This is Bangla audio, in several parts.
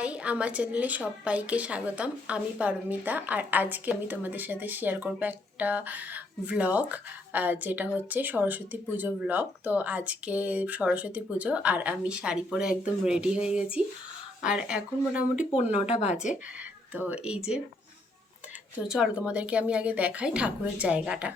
হাই, আমার চ্যানেলে সবাইকে স্বাগতম। আমি পারমিতা, আর আজকে আমি তোমাদের সাথে শেয়ার করব একটা ভ্লগ, যেটা হচ্ছে সরস্বতী পুজো ভ্লগ। তো আজকে সরস্বতী পুজো আর আমি শাড়ি পরে একদম রেডি হয়ে গেছি, আর এখন মোটামুটি 15টা বাজে। তো এই যে, তো চলো তোমাদেরকে আমি আগে দেখাই ঠাকুরের জায়গাটা।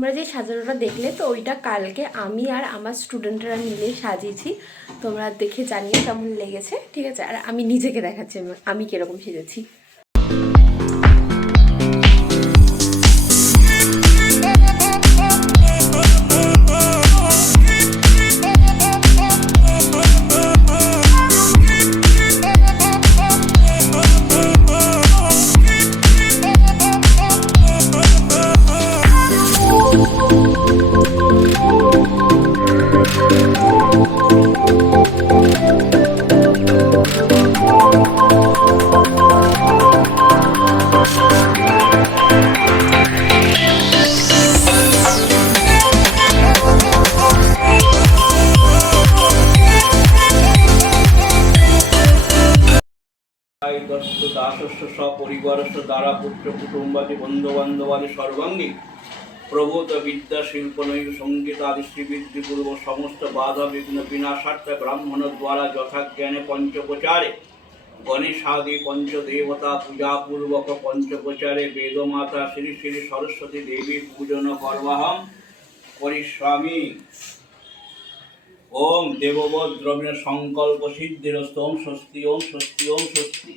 তোমরা যে সাজানোটা দেখলে, তো ওইটা কালকে আমি আর আমার স্টুডেন্টরা মিলে সাজিয়েছি। তোমরা দেখে জানিয়ে কেমন লেগেছে, ঠিক আছে? আর আমি নিজেকে দেখাচ্ছি আমি কিরকম সেজেছি। দাসস্য সপরিবারস্য দ্বারা পুত্র কুটুম্বাদি বন্ধুবান্ধবাদি সর্বাঙ্গী প্রভূত বিদ্যা শিল্প নৈক সঙ্গীতাদি শ্রীবৃদ্ধিপূর্ব সমস্ত বাধা বিঘ্ন বিনাশার্থে ব্রাহ্মণ দ্বারা যথাজ্ঞানে পঞ্চপ্রচারে গণেশাদি পঞ্চদেবতা পূজাপূর্বক পঞ্চপ্রচারে বেদমাতা শ্রী শ্রী সরস্বতী দেবী পূজন করবাহম করিষ্যামি। ওম দেববৎ দ্রব্য সংকল্প সিদ্ধিরস্তু। ওম স্বস্তি, ওম স্বস্তি, ওম স্বস্তি।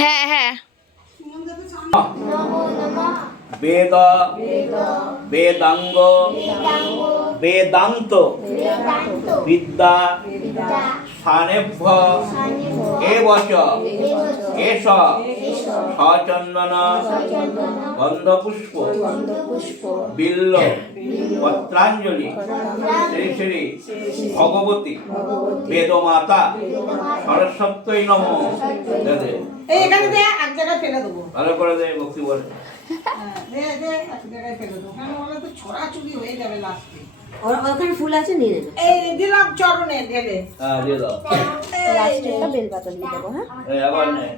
হ্যাঁ হ্যাঁ। বেদ বেদাঙ্গ বেদান্ত বিদ্যা স্থানেভ্য এবচ এষ সচন্দন গন্ধপুষ্প বিল্ল পত্রাঞ্জলি শ্রী শ্রী ভগবতী বেদমাতা সরস্বত্যই নমঃ। ভালো করে দে, ভক্তি বলে ওখানে ফুল আছে, নিয়ে নেবে। এই দিলাম চরণে ঢেলে। হ্যাঁ, দিয়ে দাও। লাস্টে একটা বেলপাতা দিয়ে দেবো। হ্যাঁ, আবার নে।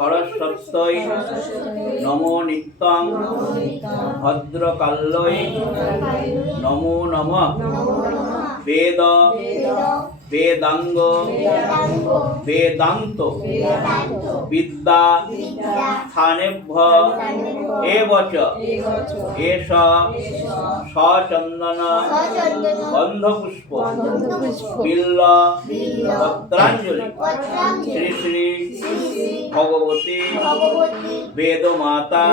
সরস্বত্যই নমো নিত্যং ভদ্রকাল্যই নমো নমঃ। বেদ বেদাঙ্গ বেদান্ত বিদ্যা স্থানেভ্য এবচ এষ সচন্দন গন্ধপুষ্প বিল্ল পত্রাঞ্জলি শ্রী শ্রী ভগবতী বেদমাতা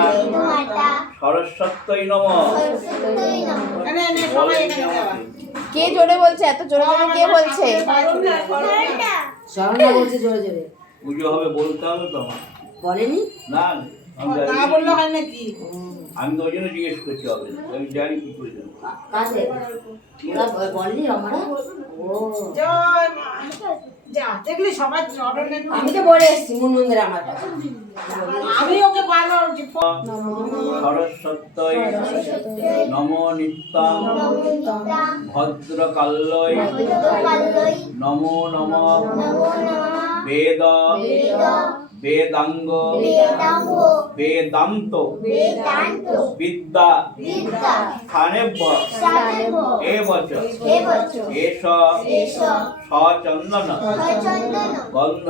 সরস্বত্যই নমঃ। কে জোরে বলছে? এত জোরে জোরে কে বলছে? শরণা বলছে জোরে জোরে। পুজো হবে, বলতে হবে তো আমার। বলেনি? না, না বললে হয় নাকি? আমি তো ওই জন্য জিজ্ঞেস করতে হবে, আমি জানি কি করে জানো। কাছে ওরা বললি আমরা। ও জয় মা। যা দেখলি সবাই চরণে। আমি তো বলে এসেছি মন্দিরে আমার কাছে। আমি ওকে ভালো সরস্বত্যই নমো নিত্যং ভদ্রকাল্যই নমো নমঃ। বেদ বেদাঙ্গ বেদাঙ্গ বেদান্ত বেদান্ত বিদ্যা বিদ্যা স্থানেভ্য সাদেব এবচ এবচ এষ এষ সচন্দন সচন্দন গন্ধ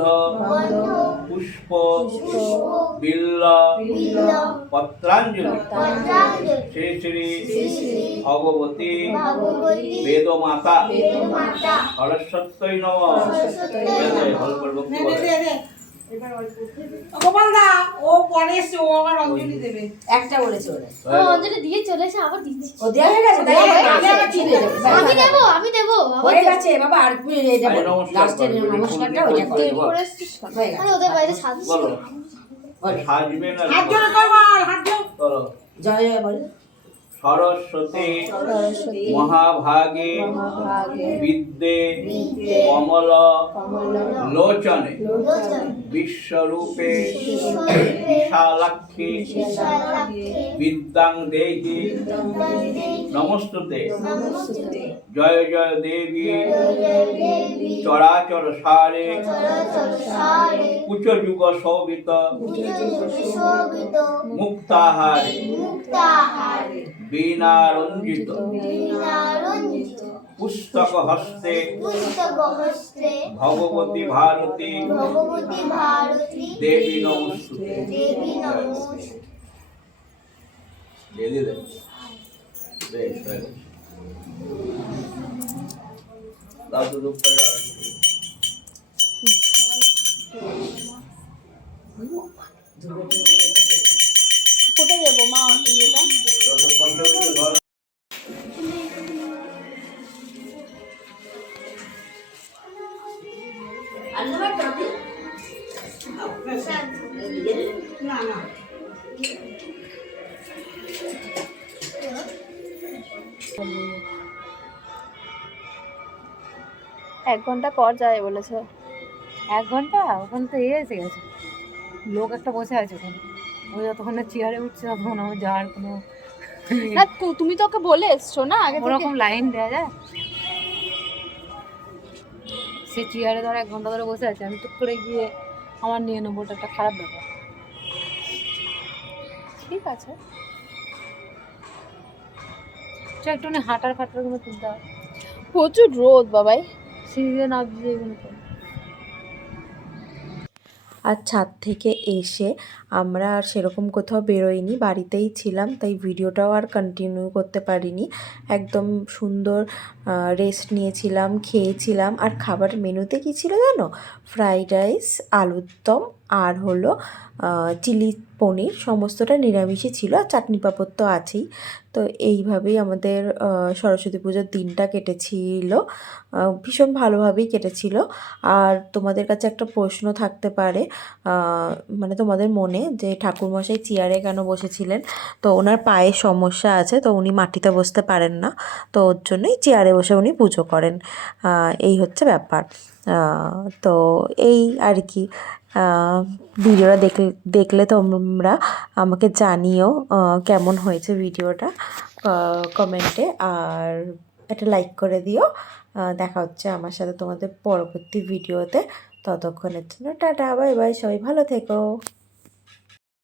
গন্ধ পুষ্প পুষ্প বিল্ল বিল্ল পত্রাঞ্জলি পত্রাঞ্জলি শ্রী শ্রী শ্রী শ্রী ভগবতী ভগবতী বেদমাতা বেদমাতা সরস্বত্যই নমঃ। সরস্বত্যই নমঃ। ভালো করে ভক্তি দে, বলে। দে, দে। গোপাল দা ও পরে এসছে, ও আবার অঞ্জলি দেবে। একটা বলেছে ওরা অঞ্জলি দিয়ে চলে এসে আবার দিচ্ছি ও দেয়া হয়ে গেছে দেয়া হয়ে তাহলে গেছে। আবার ছিঁড়ে যাবে। আমি দেবো আবার হয়ে দেবো। গেছে বাবা, আর তুমি এটা আরে নমস্কার লাস্টের করবে, নমস্কারটা ফুল ওইটা দিয়ে করো। বলো। করে এসছিস কেন? হয়ে গেছে। আরে ওদের বাইরে সাজছি বলো বলো। সাজবে না হাত জোড় কর বল, হাত জোড়। বলো জয় জয় বলো। সরস্বতী মহাভাগে বিদ্যে কমল লোচনে বিশ্বরূপে বিশালাক্ষী বিদ্যাং দেহি নমস্তুতে জয় জয় দেবী চরাচর সারে কুচযুগ শোভিত মুক্তাহারে বীণা রঞ্জিত পুস্তক হস্তে ভগবতী ভারতী দেবী নমস্তুতে। দিয়ে দিয়ে দে। বেশ, হয়ে গেছে। দাও তো দুঃখ করে আর একটু। কোথায় যাবো মা ইয়েটা তোদের পঞ্চমীতে ঘর না, না। 1 ঘন্টা পর যায় বলেছে। 1 ঘন্টা ওখানে তো এসে গেছে, লোক একটা বসে আছে ওখানে। ওই যতক্ষণে চেয়ারে উঠছে ততক্ষণ আমার যাওয়ার কোনো না তুমি তো ওকে বলে এসছো না আগে থেকে। ওরকম লাইন দেওয়া যায়? সে চেয়ারে ধর 1 ঘন্টা ধরে বসে আছে, আমি টুক করে গিয়ে আমার নিয়ে নেবো, ওটা একটা খারাপ ব্যাপার। ঠিক আছে একটুখানি হাঁটার ফাটার তুলতে হবে, প্রচুর রোদ বাবাই। সিঁড়ি দিয়ে নামছি এগুলো তো। আর ছাদ থেকে এসে আমরা আর সেরকম কোথাও বেরোইনি, বাড়িতেই ছিলাম, তাই ভিডিওটাও আর কন্টিনিউ করতে পারিনি। একদম সুন্দর রেস্ট নিয়েছিলাম, খেয়েছিলাম। আর খাবার মেনুতে কী ছিল জানো? ফ্রাইড রাইস, আলুর দম আর হলো চিলি পনির, সমস্তটা নিরামিষই ছিল, আর চাটনি পাঁপড় তো আছেই। তো এইভাবেই আমাদের সরস্বতী পুজোর দিনটা কেটেছিল, ভীষণ ভালোভাবেই কেটেছিল। আর তোমাদের কাছে একটা প্রশ্ন থাকতে পারে মানে তোমাদের মনে, যে ঠাকুরমশাই চেয়ারে কেন বসেছিলেন? তো ওনার পায়ের সমস্যা আছে, তো উনি মাটিতে বসতে পারেন না, তো ওর জন্যই চেয়ারে বসে উনি পুজো করেন। এই হচ্ছে ব্যাপার। তো এই আর কি, ভিডিওটা দেখলে তোমরা আমাকে জানিও কেমন হয়েছে ভিডিওটা কমেন্টে, আর একটা লাইক করে দিও। দেখা হচ্ছে আমার সাথে তোমাদের পরবর্তী ভিডিওতে। ততক্ষণের জন্য টাটা, বাই বাই, সবাই ভালো থেকো।